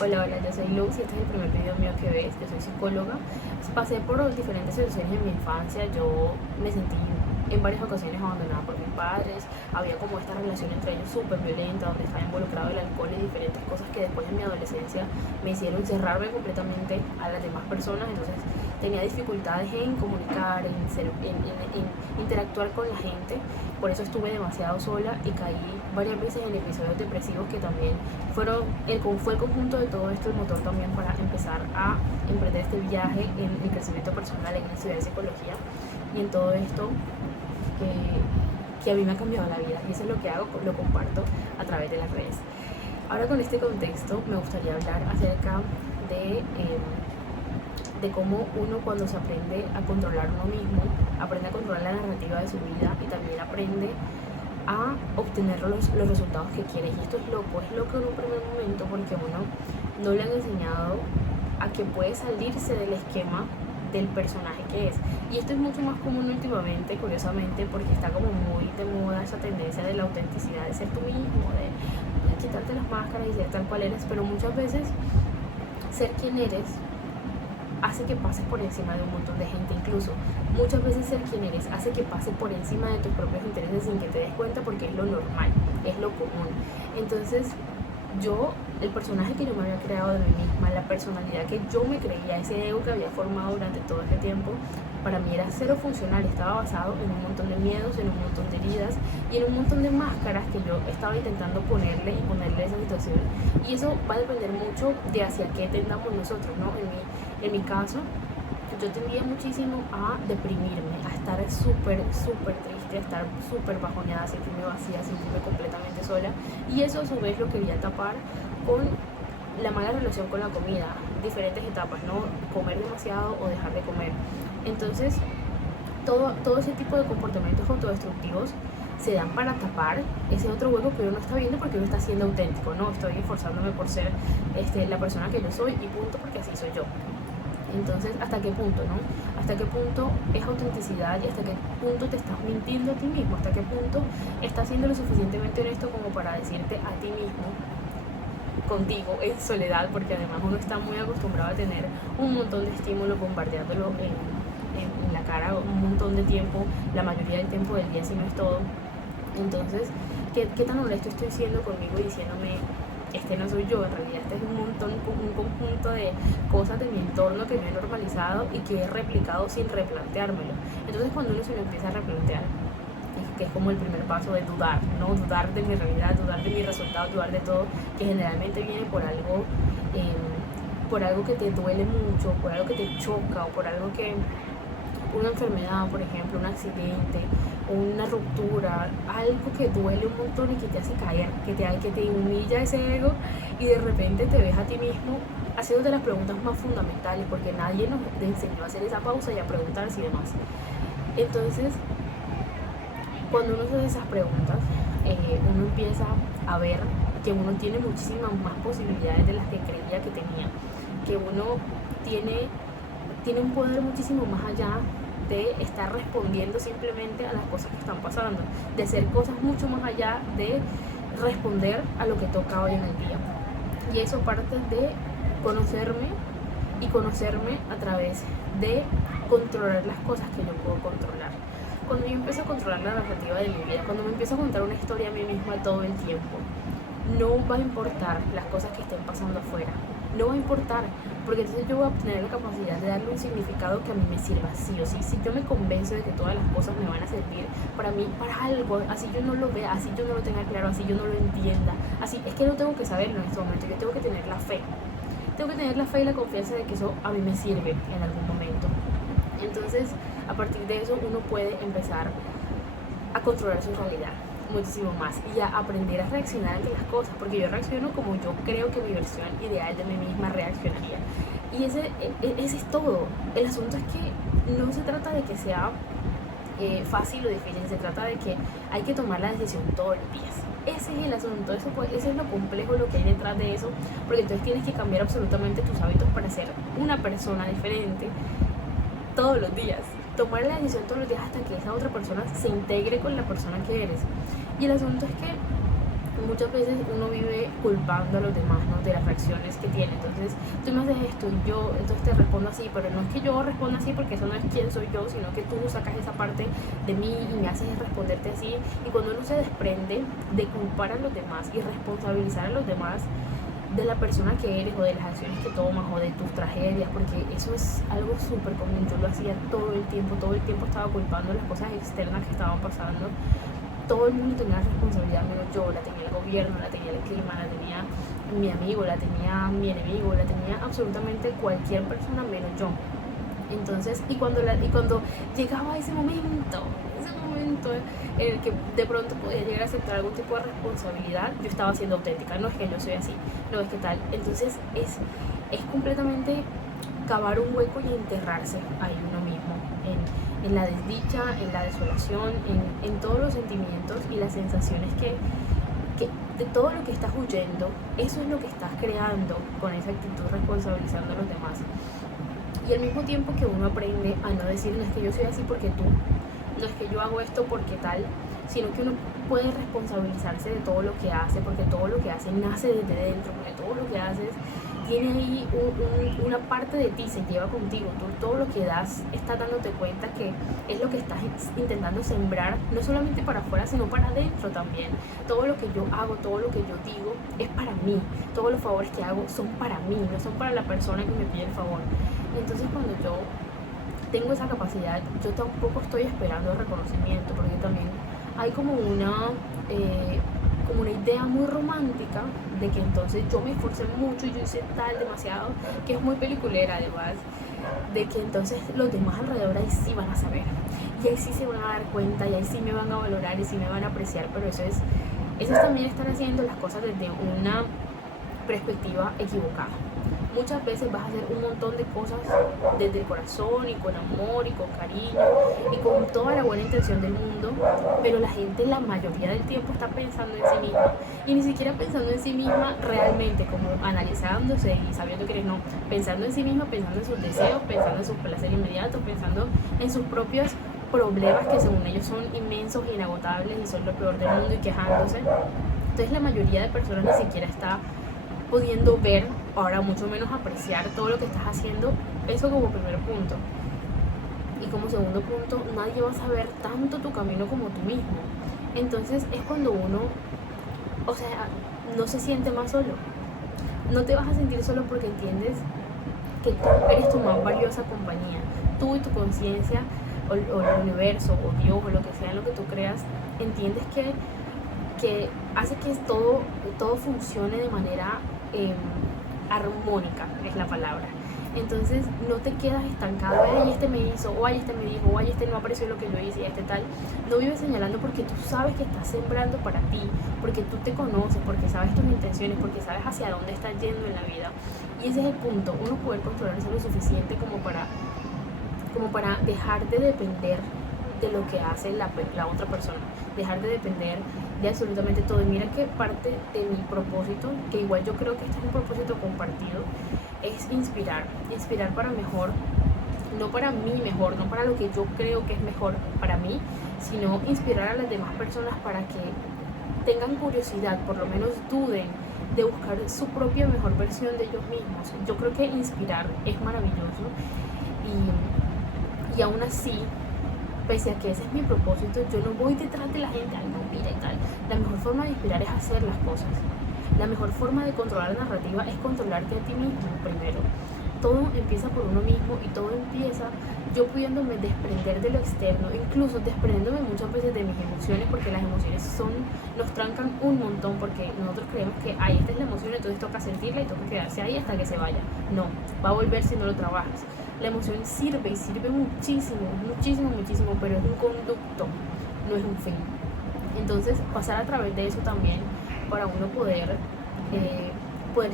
Hola, hola, yo soy Luz y este es el primer video mío que ves. Yo soy psicóloga. Pasé por diferentes situaciones en mi infancia. Yo me sentí en varias ocasiones abandonada por mis padres. Había como esta relación entre ellos súper violenta, donde estaba involucrado el alcohol y diferentes cosas que después en mi adolescencia me hicieron cerrarme completamente a las demás personas. Entonces tenía dificultades en comunicar, en interactuar con la gente. Por eso estuve demasiado sola y caí varias veces en episodios depresivos que también fue el conjunto de todo esto el motor también para empezar a emprender este viaje en mi crecimiento personal, en estudiar psicología y en todo esto que a mí me ha cambiado la vida. Y eso es lo que hago, lo comparto a través de las redes. Ahora con este contexto me gustaría hablar acerca de cómo uno cuando se aprende a controlar uno mismo, aprende a controlar la narrativa de su vida y también aprende a obtener los resultados que quiere. Y esto es loco en un primer momento porque a uno no le han enseñado a que puede salirse del esquema del personaje que es. Y esto es mucho más común últimamente, curiosamente, porque está como muy de moda esa tendencia de la autenticidad, de ser tú mismo, de quitarte las máscaras y ser tal cual eres, pero muchas veces ser quien eres hace que pases por encima de un montón de gente. Incluso muchas veces ser quien eres hace que pases por encima de tus propios intereses sin que te des cuenta, porque es lo normal, es lo común. Entonces el personaje que yo me había creado de mí misma, la personalidad que yo me creía, ese ego que había formado durante todo este tiempo, para mí era cero funcional. Estaba basado en un montón de miedos, en un montón de heridas y en un montón de máscaras que yo estaba intentando ponerle a esa situación. Y eso va a depender mucho de hacia qué tendamos nosotros, ¿no? En mi caso, yo tendía muchísimo a deprimirme, a estar súper triste, a estar súper bajoneada, a sentirme vacía, a sentirme completamente sola. Y eso a su vez lo quería tapar con la mala relación con la comida, diferentes etapas, ¿no? Comer demasiado o dejar de comer. Entonces, todo ese tipo de comportamientos autodestructivos se dan para tapar ese otro hueco que uno no está viendo, porque uno está siendo auténtico, ¿no? Estoy esforzándome por ser la persona que yo soy y punto, porque así soy yo. Entonces, ¿hasta qué punto, no? ¿Hasta qué punto es autenticidad y hasta qué punto te estás mintiendo a ti mismo? ¿Hasta qué punto estás siendo lo suficientemente honesto como para decirte a ti mismo, contigo, en soledad? Porque además uno está muy acostumbrado a tener un montón de estímulos bombardeándolo en la cara un montón de tiempo, la mayoría del tiempo del día, si no es todo. Entonces, ¿qué tan honesto estoy siendo conmigo y diciéndome, no soy yo? En realidad este es un conjunto de cosas de mi entorno que me he normalizado y que he replicado sin replanteármelo. Entonces cuando uno se lo empieza a replantear, que es como el primer paso de dudar, ¿no? Dudar de mi realidad, dudar de mis resultados, dudar de todo, que generalmente viene por algo que te duele mucho, por algo que te choca, o por algo que, una enfermedad, por ejemplo, un accidente, una ruptura, algo que duele un montón y que te hace caer, que te humilla ese ego, y de repente te ves a ti mismo haciéndote las preguntas más fundamentales, porque nadie nos enseñó a hacer esa pausa y a preguntarse y demás. Entonces, cuando uno hace esas preguntas, uno empieza a ver que uno tiene muchísimas más posibilidades de las que creía que tenía, que uno tiene un poder muchísimo más allá de estar respondiendo simplemente a las cosas que están pasando, de hacer cosas mucho más allá de responder a lo que toca hoy en el día. Y eso parte de conocerme, y conocerme a través de controlar las cosas que yo puedo controlar. Cuando yo empiezo a controlar la narrativa de mi vida, cuando me empiezo a contar una historia a mí misma todo el tiempo, no va a importar las cosas que estén pasando afuera, no va a importar, porque entonces yo voy a obtener la capacidad de darle un significado que a mí me sirva sí o sí. Si yo me convenzo de que todas las cosas me van a servir para mí, para algo, así yo no lo vea, así yo no lo tenga claro, así yo no lo entienda, así es que no tengo que saberlo en este momento, yo tengo que tener la fe. Tengo que tener la fe y la confianza de que eso a mí me sirve en algún momento. Entonces, a partir de eso, uno puede empezar a controlar su realidad muchísimo más y a aprender a reaccionar ante las cosas, porque yo reacciono como yo creo que mi versión ideal de mí misma reaccionaría. Y ese es todo. El asunto es que no se trata de que sea fácil o difícil, se trata de que hay que tomar la decisión todos los días. Ese es el asunto, ese es lo complejo, lo que hay detrás de eso, porque entonces tienes que cambiar absolutamente tus hábitos para ser una persona diferente todos los días. Tomar la decisión todos los días hasta que esa otra persona se integre con la persona que eres. Y el asunto es que muchas veces uno vive culpando a los demás, ¿no? De las reacciones que tiene. Entonces, tú me haces esto y yo entonces te respondo así, pero no es que yo responda así porque eso no es quién soy yo, sino que tú sacas esa parte de mí y me haces responderte así. Y cuando uno se desprende de culpar a los demás y responsabilizar a los demás de la persona que eres o de las acciones que tomas o de tus tragedias, porque eso es algo súper común. Yo lo hacía todo el tiempo estaba culpando las cosas externas que estaban pasando. Todo el mundo tenía responsabilidad menos yo, la tenía el gobierno, la tenía el clima, la tenía mi amigo, la tenía mi enemigo, la tenía absolutamente cualquier persona menos yo. Entonces, y cuando llegaba ese momento en el que de pronto podía llegar a aceptar algún tipo de responsabilidad, yo estaba siendo auténtica, no es que yo soy así, no es que tal. Entonces es completamente cavar un hueco y enterrarse ahí uno mismo, en la desdicha, en la desolación, en todos los sentimientos y las sensaciones que de todo lo que estás huyendo, eso es lo que estás creando con esa actitud responsabilizando a los demás. Y al mismo tiempo que uno aprende a no decir, no es que yo soy así porque tú, no es que yo hago esto porque tal, sino que uno puede responsabilizarse de todo lo que hace, porque todo lo que hace nace desde dentro, porque todo lo que haces tiene ahí una parte de ti, se lleva contigo. Tú todo lo que das estás dándote cuenta que es lo que estás intentando sembrar, no solamente para afuera, sino para adentro también. Todo lo que yo hago, todo lo que yo digo es para mí. Todos los favores que hago son para mí, no son para la persona que me pide el favor. Entonces cuando yo tengo esa capacidad, yo tampoco estoy esperando el reconocimiento, porque también hay como una idea muy romántica de que entonces yo me esforcé mucho y yo hice tal demasiado, que es muy peliculera además, de que entonces los demás alrededor ahí sí van a saber, y ahí sí se van a dar cuenta, y ahí sí me van a valorar y sí me van a apreciar, pero eso es también estar haciendo las cosas desde una perspectiva equivocada. Muchas veces vas a hacer un montón de cosas desde el corazón y con amor y con cariño y con toda la buena intención del mundo, pero la gente la mayoría del tiempo está pensando en sí misma, y ni siquiera pensando en sí misma realmente, como analizándose y sabiendo que no, pensando en sí misma, pensando en sus deseos, pensando en sus placeres inmediatos, pensando en sus propios problemas que según ellos son inmensos e inagotables y son lo peor del mundo, y quejándose. Entonces la mayoría de personas ni siquiera está pudiendo ver, ahora mucho menos apreciar todo lo que estás haciendo. Eso como primer punto. Y como segundo punto, nadie va a saber tanto tu camino como tú mismo. Entonces es cuando uno, o sea, no se siente más solo. No te vas a sentir solo porque entiendes que tú eres tu más valiosa compañía. Tú y tu conciencia, o el universo, o Dios, o lo que sea, lo que tú creas, entiendes que hace que todo funcione de manera armónica, es la palabra. Entonces no te quedas estancado, ay, este me hizo, o ay, este me dijo, o ay, este no apreció lo que yo hice, y este tal. No vives señalando, porque tú sabes que estás sembrando para ti, porque tú te conoces, porque sabes tus intenciones, porque sabes hacia dónde estás yendo en la vida. Y ese es el punto, uno poder controlarse lo suficiente como para dejar de depender de lo que hace la otra persona, dejar de depender de absolutamente todo. Y mira que parte de mi propósito, que igual yo creo que este es un propósito compartido, es inspirar para mejor, no para mí mejor, no para lo que yo creo que es mejor para mí, sino inspirar a las demás personas para que tengan curiosidad, por lo menos duden de buscar su propia mejor versión de ellos mismos. Yo creo que inspirar es maravilloso, y aún así, pese a que ese es mi propósito, yo no voy detrás de la gente, ay no, mira y tal. La mejor forma de inspirar es hacer las cosas. La mejor forma de controlar la narrativa es controlarte a ti mismo primero. Todo empieza por uno mismo, y todo empieza yo pudiéndome desprender de lo externo, incluso desprendiéndome muchas veces de mis emociones, porque las emociones nos trancan un montón, porque nosotros creemos que esta es la emoción, entonces toca sentirla y toca quedarse ahí hasta que se vaya. No, va a volver si no lo trabajas. La emoción sirve, y sirve muchísimo, muchísimo, muchísimo, pero es un conducto, no es un fin. Entonces pasar a través de eso también, para uno poder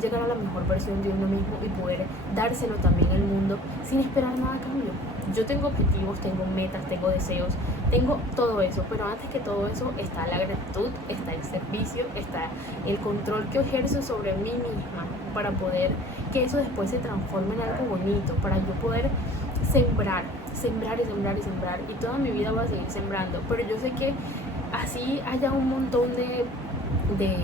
llegar a la mejor versión de uno mismo y poder dárselo también al mundo sin esperar nada a cambio. Yo tengo objetivos, tengo metas, tengo deseos, tengo todo eso, pero antes que todo eso está la gratitud, está el servicio, está el control que ejerzo sobre mí misma, para poder que eso después se transforme en algo bonito, para yo poder sembrar, y toda mi vida voy a seguir sembrando. Pero yo sé que así haya un montón de de,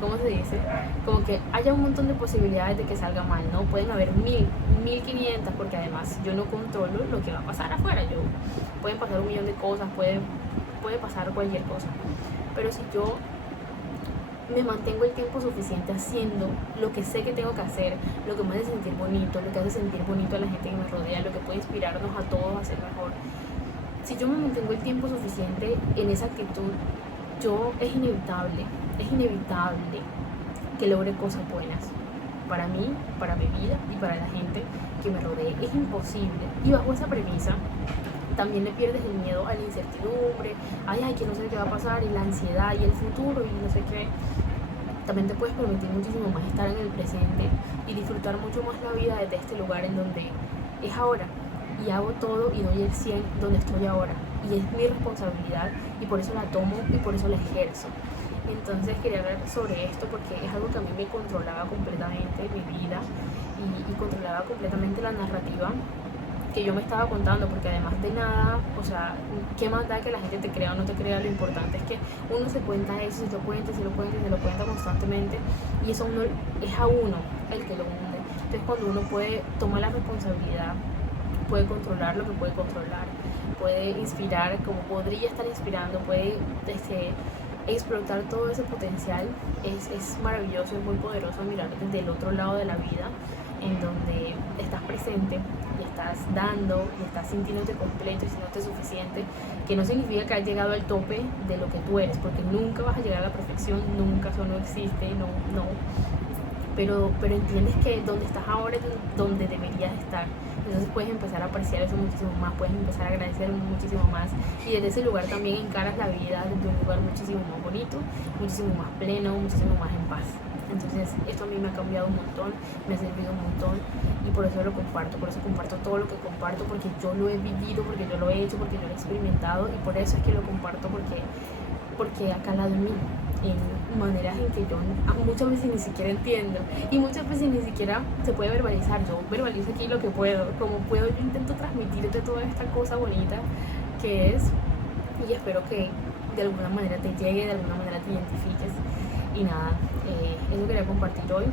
¿cómo se dice? Como que haya un montón de posibilidades de que salga mal, ¿no? Pueden haber 1500, porque además yo no controlo lo que va a pasar afuera. Pueden pasar un millón de cosas, puede pasar cualquier cosa. Pero si yo me mantengo el tiempo suficiente haciendo lo que sé que tengo que hacer, lo que me hace sentir bonito, lo que hace sentir bonito a la gente que me rodea, lo que puede inspirarnos a todos a ser mejor. Si yo me mantengo el tiempo suficiente en esa actitud, es inevitable que logre cosas buenas para mí, para mi vida y para la gente que me rodee. Es imposible. Y bajo esa premisa también le pierdes el miedo a la incertidumbre, que no sé qué va a pasar, y la ansiedad y el futuro y no sé qué. También te puedes permitir muchísimo más estar en el presente y disfrutar mucho más la vida desde este lugar en donde es ahora, y hago todo y doy el 100 donde estoy ahora, y es mi responsabilidad y por eso la tomo y por eso la ejerzo. Entonces quería hablar sobre esto porque es algo que a mí me controlaba completamente mi vida y controlaba completamente la narrativa que yo me estaba contando, porque además de nada, o sea, qué más da que la gente te crea o no te crea. Lo importante es que uno se cuenta eso, se lo cuenta constantemente, y eso es a uno el que lo hunde. Entonces cuando uno puede tomar la responsabilidad, puede controlar lo que puede controlar, puede inspirar como podría estar inspirando, puede explotar todo ese potencial, es maravilloso, es muy poderoso mirar desde el otro lado de la vida, en donde estás presente y estás dando y estás sintiéndote completo y sintiéndote suficiente, que no significa que has llegado al tope de lo que tú eres, porque nunca vas a llegar a la perfección, nunca, eso no existe, no, pero entiendes que donde estás ahora es donde deberías estar. Entonces puedes empezar a apreciar eso muchísimo más, puedes empezar a agradecer muchísimo más, y desde ese lugar también encaras la vida desde un lugar muchísimo más bonito, muchísimo más pleno, muchísimo más en paz. Entonces esto a mí me ha cambiado un montón, me ha servido un montón, y por eso lo comparto, por eso comparto todo lo que comparto, porque yo lo he vivido, porque yo lo he hecho, porque yo lo he experimentado, y por eso es que lo comparto, porque ha calado en mí en maneras en que yo muchas veces ni siquiera entiendo, y muchas veces ni siquiera se puede verbalizar. Yo verbalizo aquí lo que puedo, como puedo yo intento transmitirte toda esta cosa bonita que es, y espero que de alguna manera te llegue, de alguna manera te identifiques. Y nada, eso quería compartir hoy.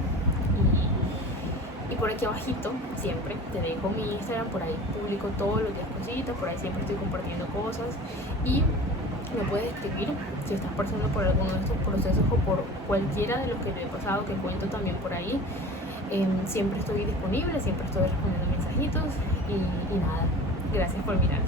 Y por aquí abajito siempre te dejo mi Instagram, por ahí publico todos los días cositas, por ahí siempre estoy compartiendo cosas, y me puedes escribir si estás pasando por alguno de estos procesos o por cualquiera de los que yo he pasado, que cuento también por ahí. Siempre estoy disponible, siempre estoy respondiendo mensajitos, y nada, gracias por mirar.